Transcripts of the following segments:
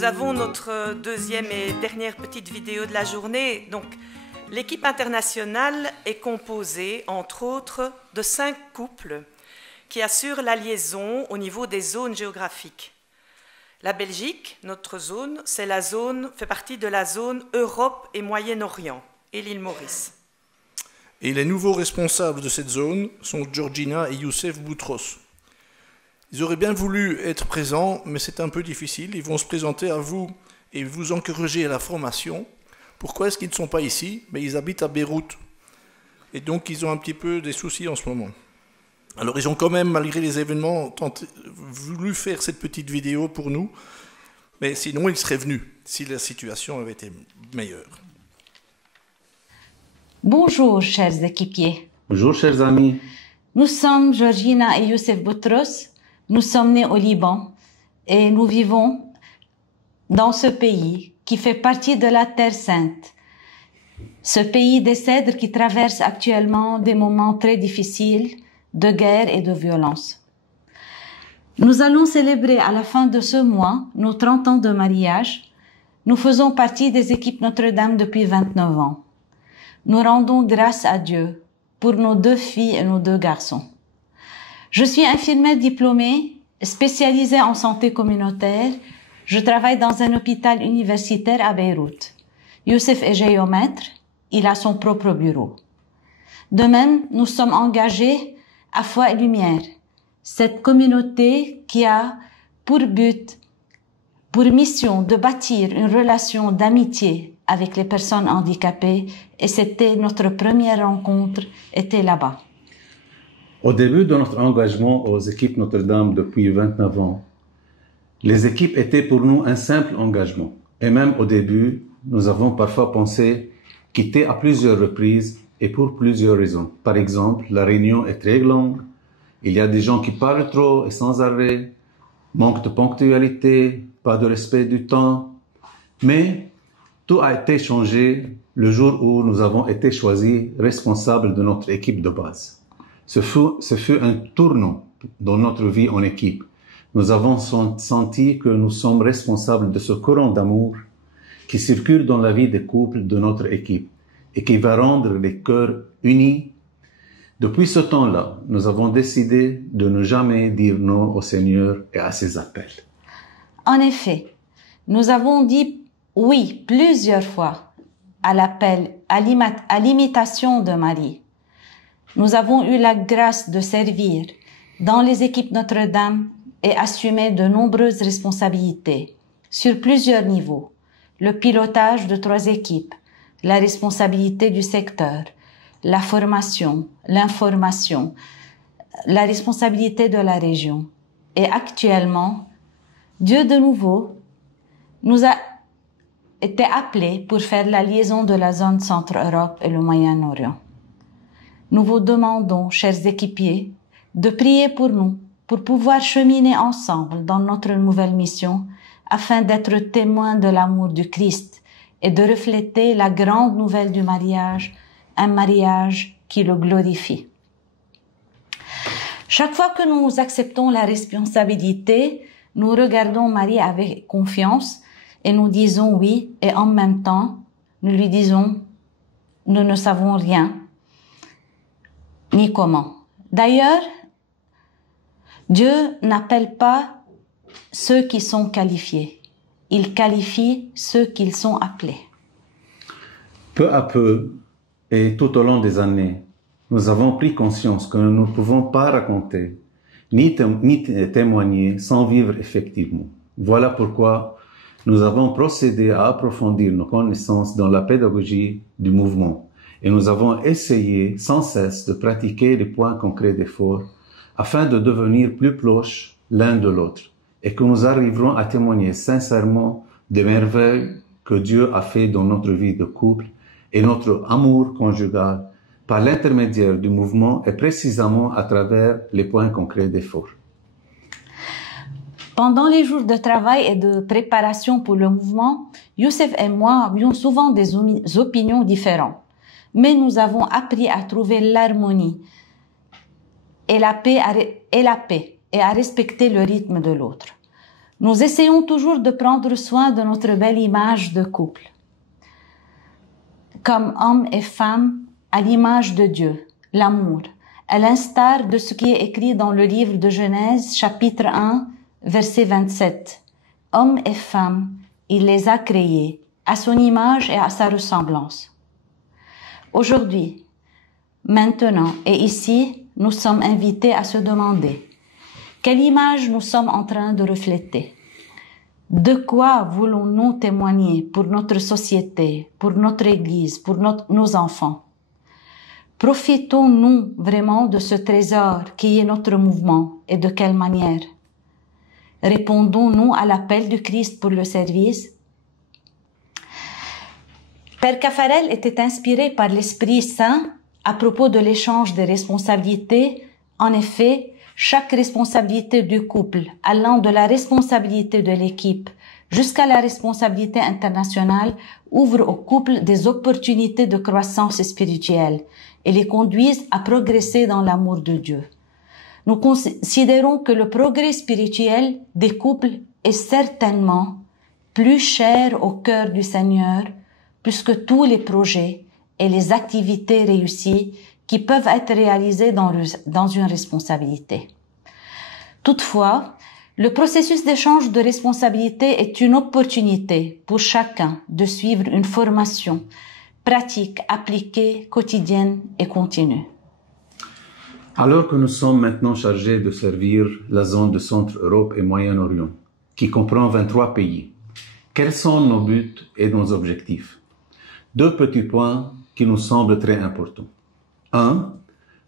nous avons notre deuxième et dernière petite vidéo de la journée. Donc, l'équipe internationale est composée, entre autres, de 5 couples qui assurent la liaison au niveau des zones géographiques. La Belgique, notre zone, fait partie de la zone Europe et Moyen-Orient et l'île Maurice. Et les nouveaux responsables de cette zone sont Georgina et Youssef Boutros. Ils auraient bien voulu être présents, mais c'est un peu difficile. Ils vont se présenter à vous et vous encourager à la formation. Pourquoi est-ce qu'ils ne sont pas ici? Mais ils habitent à Beyrouth. Et donc, ils ont un petit peu des soucis en ce moment. Alors, ils ont quand même, malgré les événements, voulu faire cette petite vidéo pour nous. Mais sinon, ils seraient venus si la situation avait été meilleure. Bonjour, chers équipiers. Bonjour, chers amis. Nous sommes Georgina et Youssef Boutros. Nous sommes nés au Liban et nous vivons dans ce pays qui fait partie de la Terre Sainte. Ce pays des cèdres qui traverse actuellement des moments très difficiles de guerre et de violence. Nous allons célébrer à la fin de ce mois nos 30 ans de mariage. Nous faisons partie des équipes Notre-Dame depuis 29 ans. Nous rendons grâce à Dieu pour nos 2 filles et nos 2 garçons. Je suis infirmière diplômée, spécialisée en santé communautaire. Je travaille dans un hôpital universitaire à Beyrouth. Youssef est géomètre, il a son propre bureau. De même, nous sommes engagés à Foi et Lumière, cette communauté qui a pour mission de bâtir une relation d'amitié avec les personnes handicapées, et c'était notre première rencontre, était là-bas. Au début de notre engagement aux équipes Notre-Dame depuis 29 ans, les équipes étaient pour nous un simple engagement. Et même au début, nous avons parfois pensé quitter à plusieurs reprises et pour plusieurs raisons. Par exemple, la réunion est très longue, il y a des gens qui parlent trop et sans arrêt, manque de ponctualité, pas de respect du temps. Mais tout a été changé le jour où nous avons été choisis responsables de notre équipe de base. Ce fut un tournant dans notre vie en équipe. Nous avons senti que nous sommes responsables de ce courant d'amour qui circule dans la vie des couples de notre équipe et qui va rendre les cœurs unis. Depuis ce temps-là, nous avons décidé de ne jamais dire non au Seigneur et à ses appels. En effet, nous avons dit oui plusieurs fois à l'appel, à l'imitation de Marie. Nous avons eu la grâce de servir dans les équipes Notre-Dame et assumer de nombreuses responsabilités sur plusieurs niveaux. Le pilotage de 3 équipes, la responsabilité du secteur, la formation, l'information, la responsabilité de la région. Et actuellement, Dieu de nouveau nous a été appelés pour faire la liaison de la zone Centre-Europe et le Moyen-Orient. Nous vous demandons, chers équipiers, de prier pour nous, pour pouvoir cheminer ensemble dans notre nouvelle mission, afin d'être témoins de l'amour du Christ et de refléter la grande nouvelle du mariage, un mariage qui le glorifie. Chaque fois que nous acceptons la responsabilité, nous regardons Marie avec confiance et nous disons oui, et en même temps, nous lui disons, nous ne savons rien, ni comment. D'ailleurs, Dieu n'appelle pas ceux qui sont qualifiés. Il qualifie ceux qui sont appelés. Peu à peu, et tout au long des années, nous avons pris conscience que nous ne pouvons pas raconter, ni témoigner sans vivre effectivement. Voilà pourquoi nous avons procédé à approfondir nos connaissances dans la pédagogie du mouvement. Et nous avons essayé sans cesse de pratiquer les points concrets d'effort afin de devenir plus proches l'un de l'autre et que nous arriverons à témoigner sincèrement des merveilles que Dieu a fait dans notre vie de couple et notre amour conjugal par l'intermédiaire du mouvement et précisément à travers les points concrets d'effort. Pendant les jours de travail et de préparation pour le mouvement, Youssef et moi avions souvent des opinions différentes. Mais nous avons appris à trouver l'harmonie et la paix et à respecter le rythme de l'autre. Nous essayons toujours de prendre soin de notre belle image de couple, comme hommes et femmes à l'image de Dieu, l'amour, à l'instar de ce qui est écrit dans le livre de Genèse, chapitre 1, verset 27. Hommes et femmes, il les a créés à son image et à sa ressemblance. Aujourd'hui, maintenant et ici, nous sommes invités à se demander quelle image nous sommes en train de refléter. De quoi voulons-nous témoigner pour notre société, pour notre Église, pour nos enfants? Profitons-nous vraiment de ce trésor qui est notre mouvement et de quelle manière? Répondons-nous à l'appel du Christ pour le service? Père Caffarel était inspiré par l'Esprit Saint à propos de l'échange des responsabilités. En effet, chaque responsabilité du couple, allant de la responsabilité de l'équipe jusqu'à la responsabilité internationale, ouvre au couple des opportunités de croissance spirituelle et les conduisent à progresser dans l'amour de Dieu. Nous considérons que le progrès spirituel des couples est certainement plus cher au cœur du Seigneur plus que tous les projets et les activités réussies qui peuvent être réalisées dans une responsabilité. Toutefois, le processus d'échange de responsabilité est une opportunité pour chacun de suivre une formation pratique, appliquée, quotidienne et continue. Alors que nous sommes maintenant chargés de servir la zone de Centre-Europe et Moyen-Orient, qui comprend 23 pays, quels sont nos buts et nos objectifs? Deux petits points qui nous semblent très importants. 1.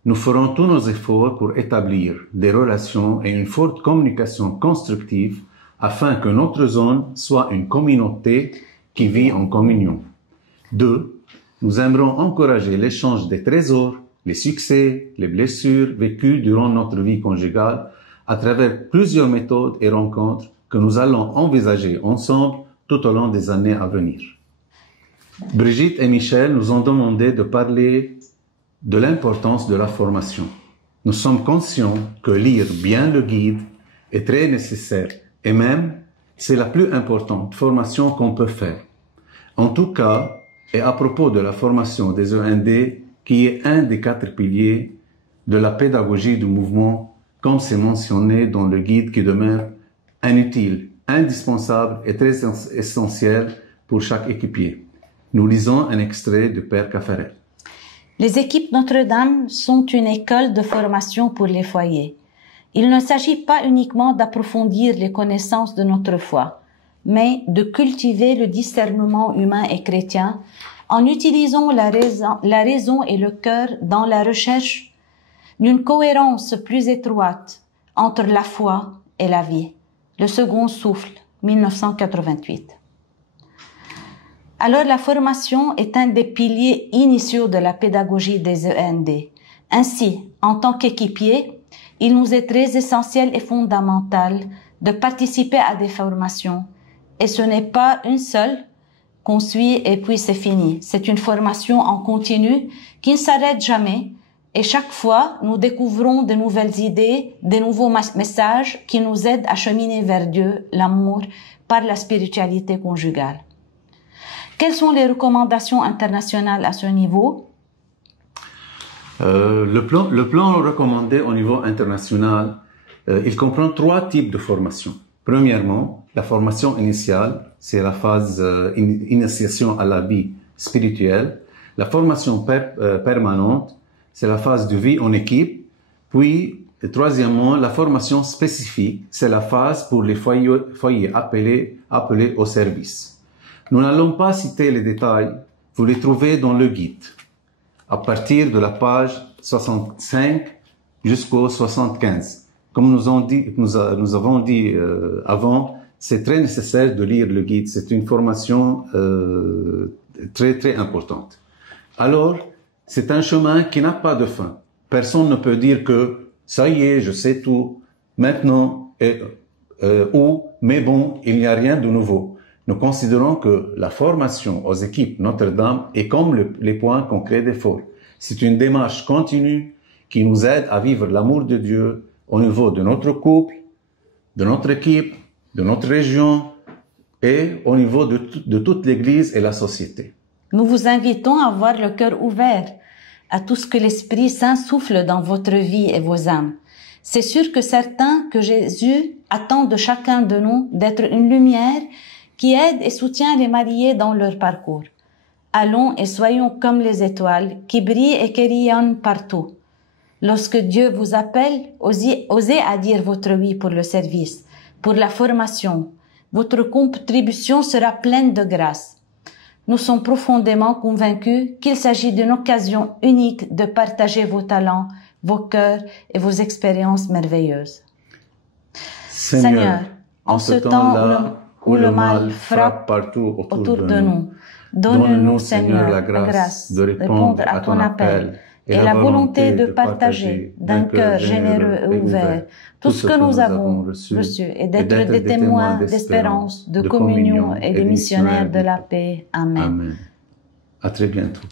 Nous ferons tous nos efforts pour établir des relations et une forte communication constructive afin que notre zone soit une communauté qui vit en communion. 2. Nous aimerons encourager l'échange des trésors, les succès, les blessures vécues durant notre vie conjugale à travers plusieurs méthodes et rencontres que nous allons envisager ensemble tout au long des années à venir. Brigitte et Michel nous ont demandé de parler de l'importance de la formation. Nous sommes conscients que lire bien le guide est très nécessaire et même c'est la plus importante formation qu'on peut faire. En tout cas, et à propos de la formation des END, qui est un des 4 piliers de la pédagogie du mouvement, comme c'est mentionné dans le guide qui demeure inutile, indispensable et très essentiel pour chaque équipier. Nous lisons un extrait de Père Caffarel. Les équipes Notre-Dame sont une école de formation pour les foyers. Il ne s'agit pas uniquement d'approfondir les connaissances de notre foi, mais de cultiver le discernement humain et chrétien en utilisant la raison et le cœur dans la recherche d'une cohérence plus étroite entre la foi et la vie. Le second souffle, 1988. Alors la formation est un des piliers initiaux de la pédagogie des END. Ainsi, en tant qu'équipier, il nous est très essentiel et fondamental de participer à des formations. Et ce n'est pas une seule qu'on suit et puis c'est fini. C'est une formation en continu qui ne s'arrête jamais. Et chaque fois, nous découvrons de nouvelles idées, de nouveaux messages qui nous aident à cheminer vers Dieu, l'amour, par la spiritualité conjugale. Quelles sont les recommandations internationales à ce niveau? Le plan recommandé au niveau international, il comprend 3 types de formation. Premièrement, la formation initiale, c'est la phase initiation à la vie spirituelle. La formation permanente, c'est la phase de vie en équipe. Puis, troisièmement, la formation spécifique, c'est la phase pour les foyers appelés au service. Nous n'allons pas citer les détails, vous les trouvez dans le guide, à partir de la page 65 jusqu'au 75. Comme nous avons dit avant, c'est très nécessaire de lire le guide, c'est une formation très très importante. Alors, c'est un chemin qui n'a pas de fin. Personne ne peut dire que ça y est, je sais tout, maintenant, mais bon, il n'y a rien de nouveau. Nous considérons que la formation aux équipes Notre-Dame est comme les points concrets d'effort. C'est une démarche continue qui nous aide à vivre l'amour de Dieu au niveau de notre couple, de notre équipe, de notre région et au niveau de toute l'Église et la société. Nous vous invitons à avoir le cœur ouvert à tout ce que l'Esprit Saint souffle dans votre vie et vos âmes. C'est sûr que Jésus attend de chacun de nous d'être une lumière qui aide et soutient les mariés dans leur parcours. Allons et soyons comme les étoiles qui brillent et qui rayonnent partout. Lorsque Dieu vous appelle, osez à dire votre oui pour le service, pour la formation. Votre contribution sera pleine de grâce. Nous sommes profondément convaincus qu'il s'agit d'une occasion unique de partager vos talents, vos cœurs et vos expériences merveilleuses. Seigneur, en ce temps où le mal frappe partout autour de nous, donne-nous, Seigneur, la grâce de répondre à ton appel et la volonté de partager d'un cœur généreux et ouvert tout ce que nous avons reçu et d'être des témoins d'espérance, de communion et des missionnaires de la paix. Amen. Amen. À très bientôt.